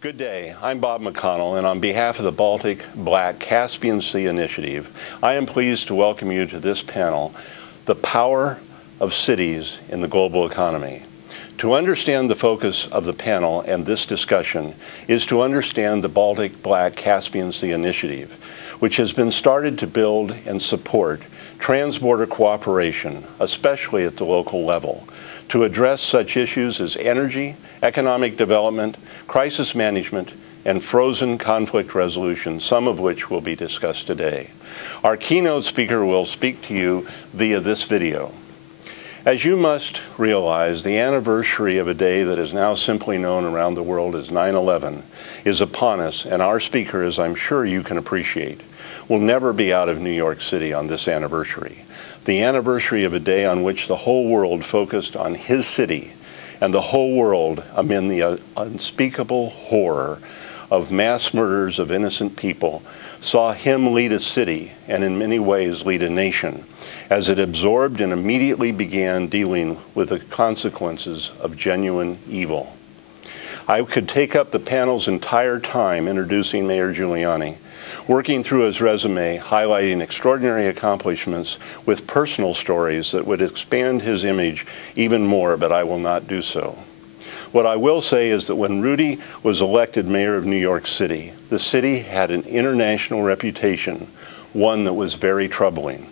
Good day. I'm Bob McConnell, and on behalf of the Baltic-Black-Caspian Sea Initiative, I am pleased to welcome you to this panel, The Power of Cities in the Global Economy. To understand the focus of the panel and this discussion is to understand the Baltic-Black-Caspian Sea Initiative, which has been started to build and support trans-border cooperation, especially at the local level, to address such issues as energy, economic development, crisis management, and frozen conflict resolution, some of which will be discussed today. Our keynote speaker will speak to you via this video. As you must realize, the anniversary of a day that is now simply known around the world as 9/11 is upon us, and our speaker, as I'm sure you can appreciate, will never be out of New York City on this anniversary. The anniversary of a day on which the whole world focused on his city, and the whole world, amid the unspeakable horror of mass murders of innocent people, saw him lead a city, and in many ways lead a nation, as it absorbed and immediately began dealing with the consequences of genuine evil. I could take up the panel's entire time introducing Mayor Giuliani, working through his resume, highlighting extraordinary accomplishments with personal stories that would expand his image even more, but I will not do so. What I will say is that when Rudy was elected mayor of New York City, the city had an international reputation, one that was very troubling.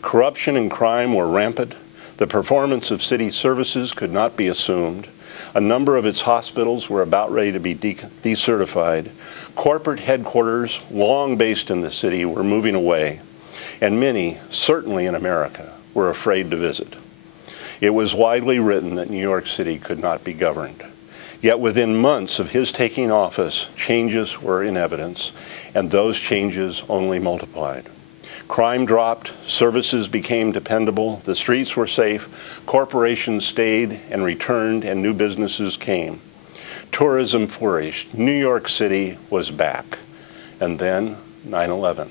Corruption and crime were rampant. The performance of city services could not be assumed. A number of its hospitals were about ready to be decertified. Corporate headquarters, long based in the city, were moving away, and many, certainly in America, were afraid to visit. It was widely written that New York City could not be governed. Yet within months of his taking office, changes were in evidence, and those changes only multiplied. Crime dropped, services became dependable, the streets were safe, corporations stayed and returned, and new businesses came. Tourism flourished. New York City was back. And then 9/11.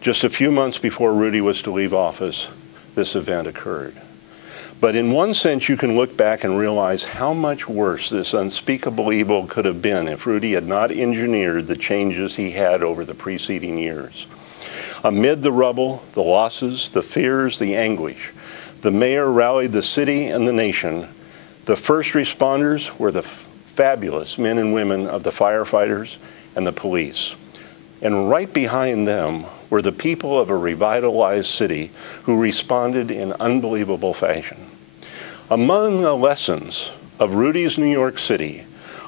Just a few months before Rudy was to leave office, this event occurred. But in one sense, you can look back and realize how much worse this unspeakable evil could have been if Rudy had not engineered the changes he had over the preceding years. Amid the rubble, the losses, the fears, the anguish, the mayor rallied the city and the nation. The first responders were the fabulous men and women of the firefighters and the police. And right behind them were the people of a revitalized city who responded in unbelievable fashion. Among the lessons of Rudy's New York City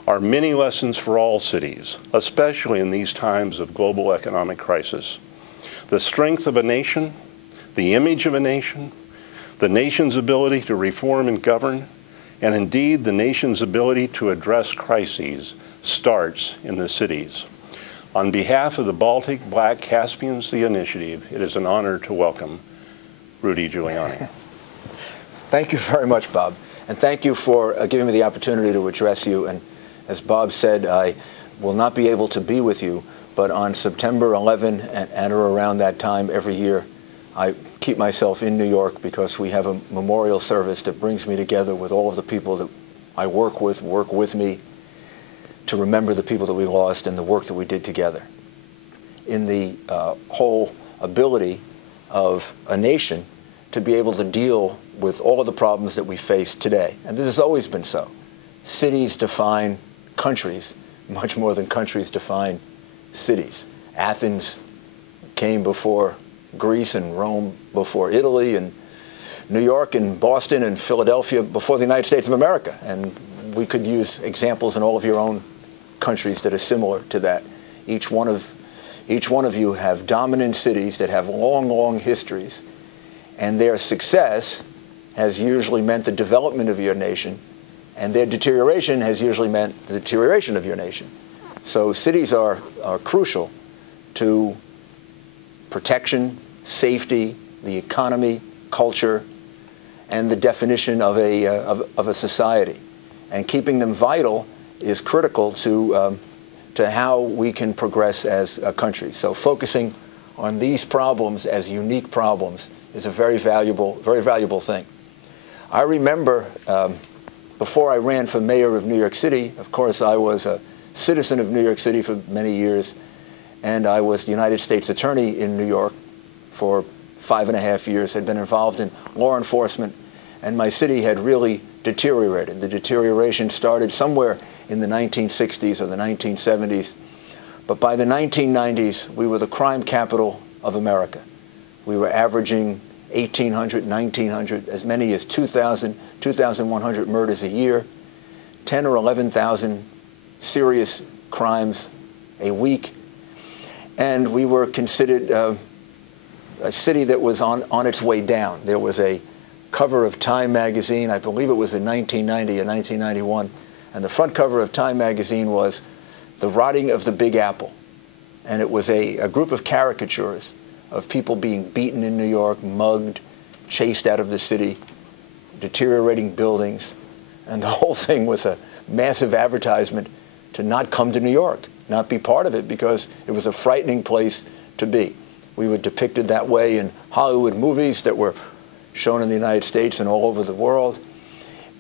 are many lessons for all cities, especially in these times of global economic crisis. The strength of a nation, the image of a nation, the nation's ability to reform and govern, and indeed the nation's ability to address crises starts in the cities. On behalf of the Baltic-Black-Caspian Sea Initiative, it is an honor to welcome Rudy Giuliani. Thank you very much, Bob. And thank you for giving me the opportunity to address you. And as Bob said, I will not be able to be with you, but on September 11 and or around that time every year, I keep myself in New York because we have a memorial service that brings me together with all of the people that I work with me, to remember the people that we lost and the work that we did together. In the whole ability of a nation to be able to deal with all of the problems that we face today. And this has always been so. Cities define countries much more than countries define cities. Athens came before Greece, and Rome before Italy, and New York and Boston and Philadelphia before the United States of America. And we could use examples in all of your own countries that are similar to that. Each one of you have dominant cities that have long, long histories, and their success has usually meant the development of your nation, and their deterioration has usually meant the deterioration of your nation. So cities are crucial to protection, safety, the economy, culture, and the definition of a society. And keeping them vital is critical to how we can progress as a country. So focusing on these problems as unique problems is a very valuable thing. I remember before I ran for mayor of New York City, of course, I was a citizen of New York City for many years, and I was the United States Attorney in New York for 5.5 years, had been involved in law enforcement, and my city had really deteriorated. The deterioration started somewhere in the 1960s or the 1970s, but by the 1990s, we were the crime capital of America. We were averaging 1,800, 1,900, as many as 2,000, 2,100 murders a year, 10 or 11,000 serious crimes a week, and we were considered a city that was on its way down. There was a cover of Time magazine, I believe it was in 1990 or 1991, and the front cover of Time magazine was The Rotting of the Big Apple. And it was a group of caricatures of people being beaten in New York, mugged, chased out of the city, deteriorating buildings. And the whole thing was a massive advertisement to not come to New York, not be part of it, because it was a frightening place to be. We were depicted that way in Hollywood movies that were shown in the United States and all over the world.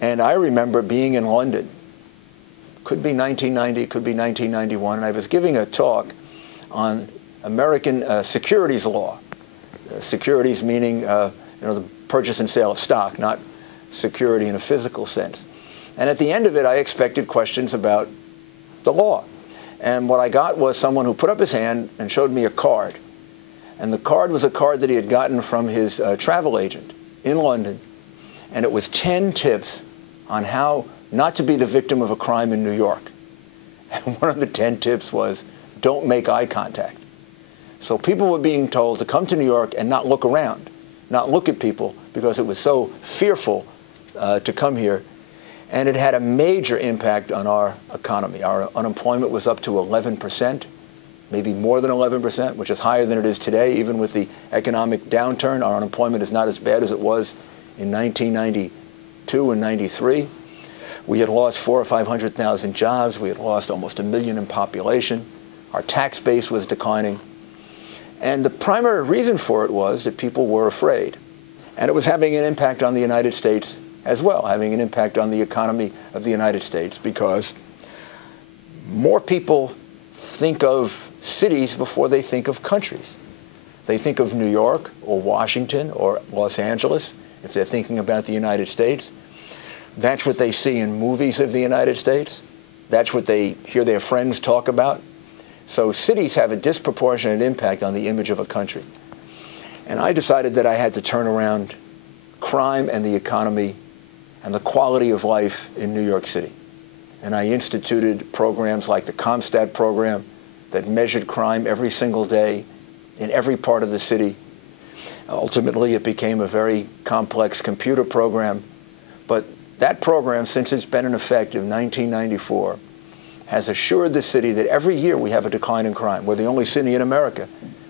And I remember being in London, could be 1990, could be 1991, and I was giving a talk on American securities law. Securities meaning the purchase and sale of stock, not security in a physical sense. And at the end of it, I expected questions about the law. And what I got was someone who put up his hand and showed me a card. And the card was a card that he had gotten from his travel agent in London. And it was 10 tips on how not to be the victim of a crime in New York. And one of the 10 tips was, don't make eye contact. So people were being told to come to New York and not look around, not look at people, because it was so fearful to come here. And it had a major impact on our economy. Our unemployment was up to 11%, maybe more than 11%, which is higher than it is today. Even with the economic downturn, our unemployment is not as bad as it was in 1992 and 93. We had lost 400,000 or 500,000 jobs. We had lost almost 1 million in population. Our tax base was declining. And the primary reason for it was that people were afraid. And it was having an impact on the United States as well, having an impact on the economy of the United States, because more people think of cities before they think of countries. They think of New York or Washington or Los Angeles if they're thinking about the United States. That's what they see in movies of the United States. That's what they hear their friends talk about. So cities have a disproportionate impact on the image of a country. And I decided that I had to turn around crime and the economy and the quality of life in New York City. And I instituted programs like the CompStat program that measured crime every single day in every part of the city. Ultimately, it became a very complex computer program. But that program, since it's been in effect in 1994, has assured the city that every year we have a decline in crime. We're the only city in America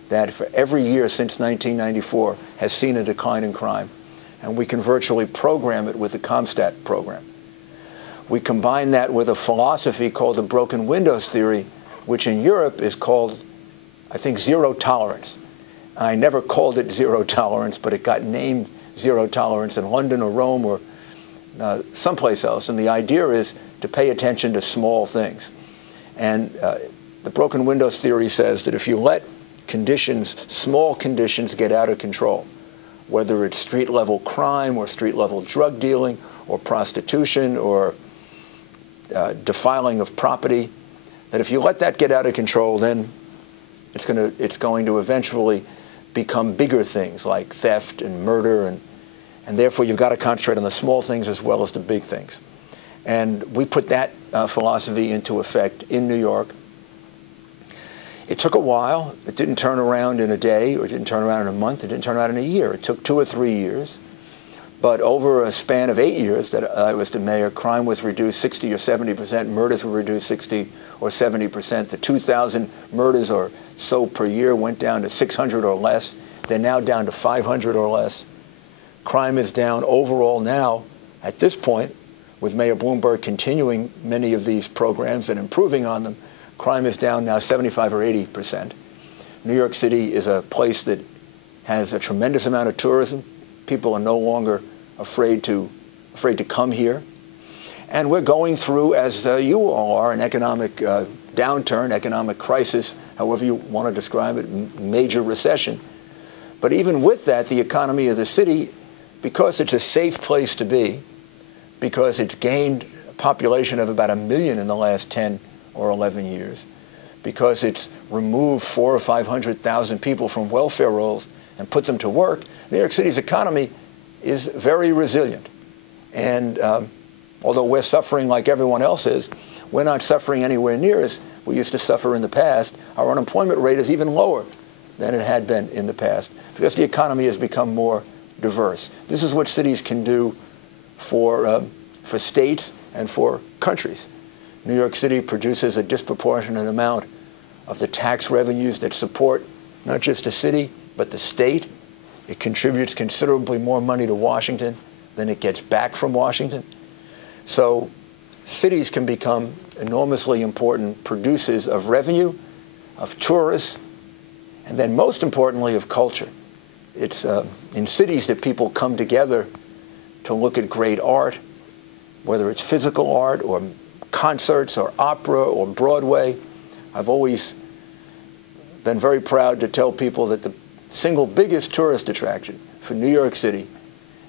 that for every year since 1994 has seen a decline in crime. And we can virtually program it with the CompStat program. We combine that with a philosophy called the broken windows theory, which in Europe is called, I think, zero tolerance. I never called it zero tolerance, but it got named zero tolerance in London or Rome or someplace else. And the idea is to pay attention to small things. And the broken windows theory says that if you let conditions, small conditions, get out of control, whether it's street-level crime or street-level drug dealing or prostitution or defiling of property, that if you let that get out of control, then it's going to eventually become bigger things like theft and murder, and therefore you've got to concentrate on the small things as well as the big things. And we put that philosophy into effect in New York. It took a while. It didn't turn around in a day, or it didn't turn around in a month, it didn't turn around in a year. It took 2 or 3 years. But over a span of 8 years that I was the mayor, crime was reduced 60 or 70%, murders were reduced 60 or 70%. The 2,000 murders or so per year went down to 600 or less. They're now down to 500 or less. Crime is down overall now, at this point, with Mayor Bloomberg continuing many of these programs and improving on them. Crime is down now 75 or 80%. New York City is a place that has a tremendous amount of tourism. People are no longer afraid to come here. And we're going through, as you all are, an economic downturn, economic crisis, however you want to describe it, major recession. But even with that, the economy of the city, because it's a safe place to be, because it's gained a population of about 1 million in the last 10 or 11 years, because it's removed 400,000 or 500,000 people from welfare rolls and put them to work, New York City's economy is very resilient. And although we're suffering like everyone else is, we're not suffering anywhere near as we used to suffer in the past. Our unemployment rate is even lower than it had been in the past because the economy has become more diverse. This is what cities can do for states and for countries. New York City produces a disproportionate amount of the tax revenues that support not just the city, but the state. It contributes considerably more money to Washington than it gets back from Washington. So cities can become enormously important producers of revenue, of tourists, and then most importantly of culture. It's in cities that people come together to look at great art, whether it's physical art or concerts or opera or Broadway. I've always been very proud to tell people that the single biggest tourist attraction for New York City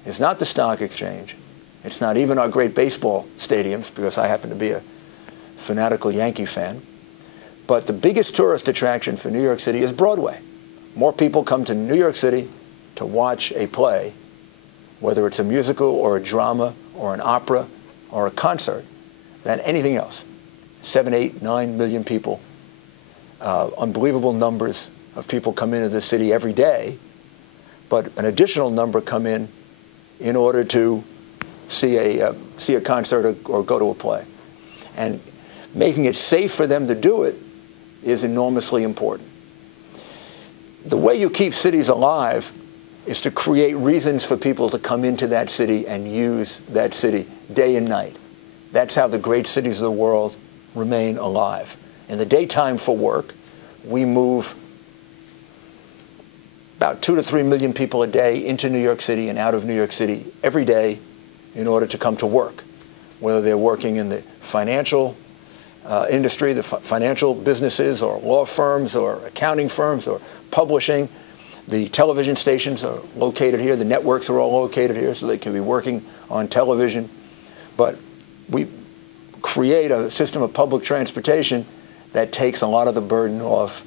is not the stock exchange. It's not even our great baseball stadiums, because I happen to be a fanatical Yankee fan. But the biggest tourist attraction for New York City is Broadway. More people come to New York City to watch a play, whether it's a musical or a drama or an opera or a concert, than anything else. 7, 8, 9 million people. Unbelievable numbers of people come into the city every day, but an additional number come in order to see a concert or go to a play. And making it safe for them to do it is enormously important. The way you keep cities alive is to create reasons for people to come into that city and use that city day and night. That's how the great cities of the world remain alive. In the daytime for work, we move about 2 to 3 million people a day into New York City and out of New York City every day in order to come to work, whether they're working in the financial industry, the financial businesses, or law firms, or accounting firms, or publishing. The television stations are located here. The networks are all located here, so they can be working on television. But we create a system of public transportation that takes a lot of the burden off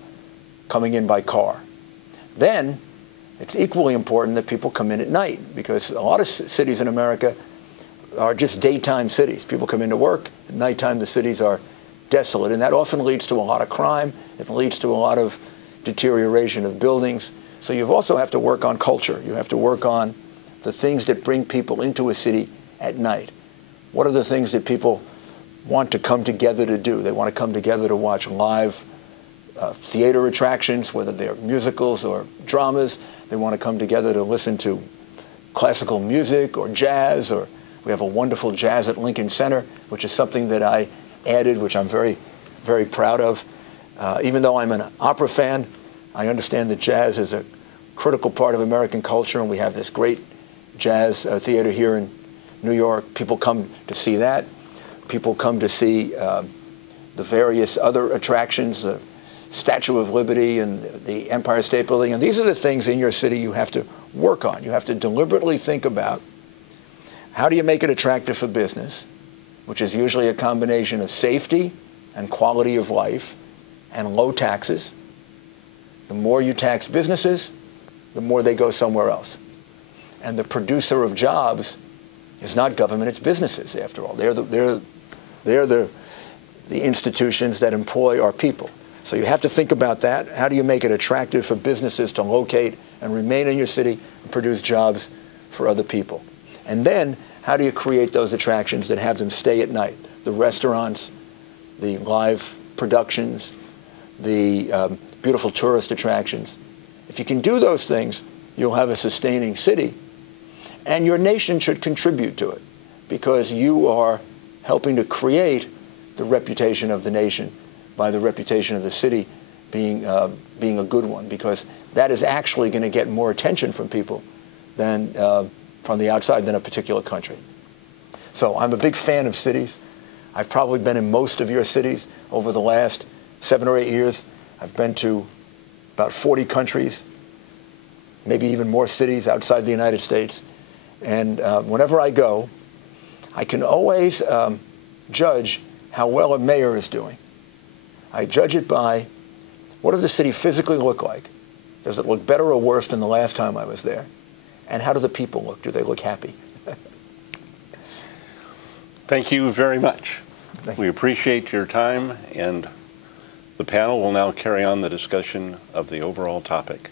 coming in by car. Then it's equally important that people come in at night, because a lot of cities in America are just daytime cities. People come into work. At nighttime, the cities are desolate, and that often leads to a lot of crime. It leads to a lot of deterioration of buildings. So you also have to work on culture. You have to work on the things that bring people into a city at night. What are the things that people want to come together to do? They want to come together to watch live theater attractions, whether they're musicals or dramas. They want to come together to listen to classical music or jazz, or we have a wonderful jazz at Lincoln Center, which is something that I added, which I'm very, very proud of. Even though I'm an opera fan, I understand that jazz is a critical part of American culture, and we have this great jazz theater here in New York. People come to see that. People come to see the various other attractions, the Statue of Liberty and the Empire State Building. And these are the things in your city you have to work on. You have to deliberately think about how do you make it attractive for business, which is usually a combination of safety and quality of life and low taxes. The more you tax businesses, the more they go somewhere else. And the producer of jobs is not government, it's businesses, after all. They're the institutions that employ our people. So you have to think about that. How do you make it attractive for businesses to locate and remain in your city and produce jobs for other people? And then, how do you create those attractions that have them stay at night? The restaurants, the live productions, the beautiful tourist attractions. If you can do those things, you'll have a sustaining city. And your nation should contribute to it, because you are helping to create the reputation of the nation by the reputation of the city being a good one, because that is actually going to get more attention from people than from the outside than a particular country. So I'm a big fan of cities. I've probably been in most of your cities over the last 7 or 8 years. I've been to about 40 countries, maybe even more cities outside the United States. And whenever I go, I can always judge how well a mayor is doing. I judge it by, what does the city physically look like? Does it look better or worse than the last time I was there? And how do the people look? Do they look happy? Thank you very much. We appreciate your time, and the panel will now carry on the discussion of the overall topic.